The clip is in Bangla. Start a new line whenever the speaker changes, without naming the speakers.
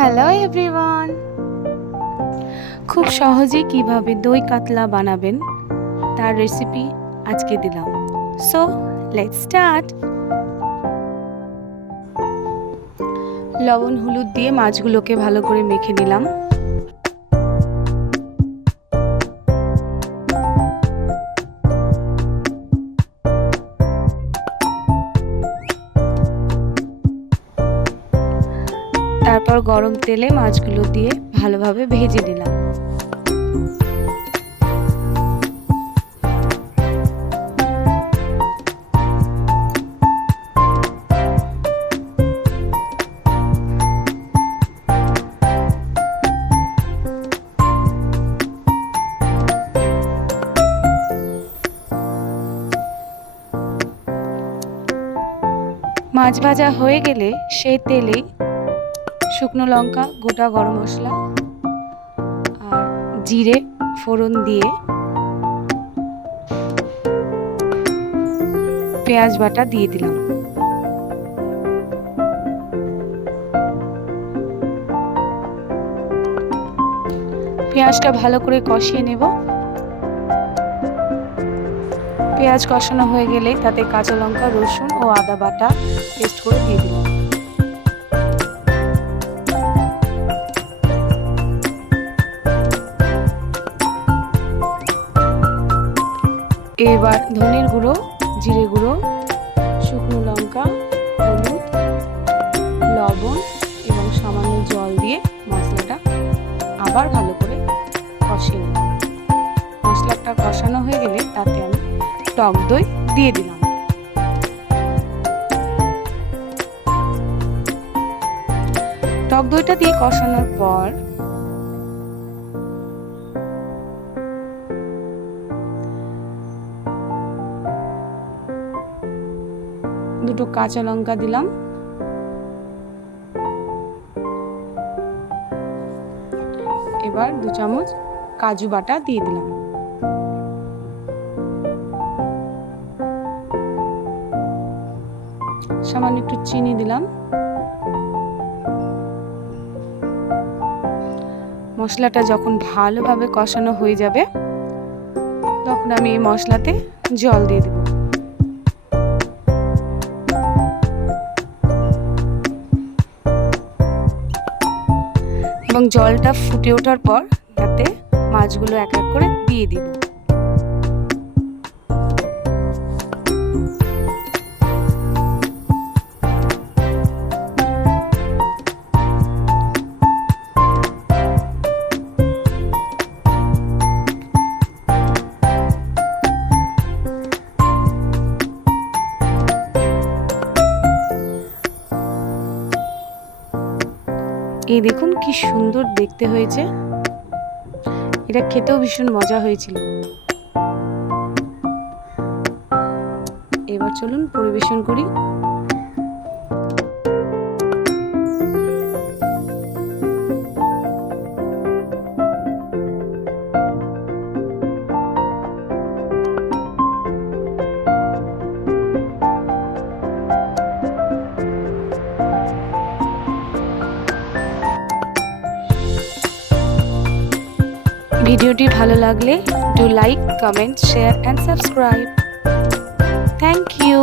হ্যালো এভরিওয়ান খুব সহজে কীভাবে দই কাতলা বানাবেন, তার রেসিপি আজকে দিলাম। সো লেটস স্টার্ট লবণ, হলুদ দিয়ে মাছগুলোকে ভালো করে মেখে নিলাম। তারপর গরম তেলে মাছগুলো দিয়ে ভালোভাবে ভেজে নিলাম। মাছ ভাজা হয়ে গেলে সেই তেলেই শুকনো লঙ্কা, গোটা গরম মশলা আর জিরে ফোড়ন দিয়ে পেঁয়াজ বাটা দিয়ে দিলাম। পেঁয়াজটা ভালো করে কষিয়ে নেব। পেঁয়াজ কষানো হয়ে গেলে তাতে কাঁচা লঙ্কা, রসুন ও আদা বাটা পেস্ট করে দিয়ে দিলাম। এবার ধনের গুঁড়ো, জিরে গুঁড়ো, শুকনো লঙ্কা, হলুদ, লবণ এবং সামান্য জল দিয়ে মশলাটা আবার ভালো করে কষিয়ে নেব মশলাটা কষানো হয়ে গেলে তাতে আমি টক দই দিয়ে দিলাম। টক দইটা দিয়ে কষানোর পর দুটো কাঁচা লঙ্কা দিলাম। এবার দু চামচ কাজু বাটা দিয়ে দিলাম। সামান্য একটু চিনি দিলাম। মশলাটা যখন ভালোভাবে কষানো হয়ে যাবে, তখন আমি এই মশলাতে জল দিয়ে দেবো। এবং জলটা ফুটে ওঠার পর তাতে মাছগুলো এক এক করে দিয়ে দিব। এই দেখুন কি সুন্দর দেখতে হয়েছে। এটা খেতেও ভীষণ মজা হয়েছিল। এবার চলুন পরিবেশন করি। ভিডিওটি ভালো লাগলে do like comment share and subscribe thank you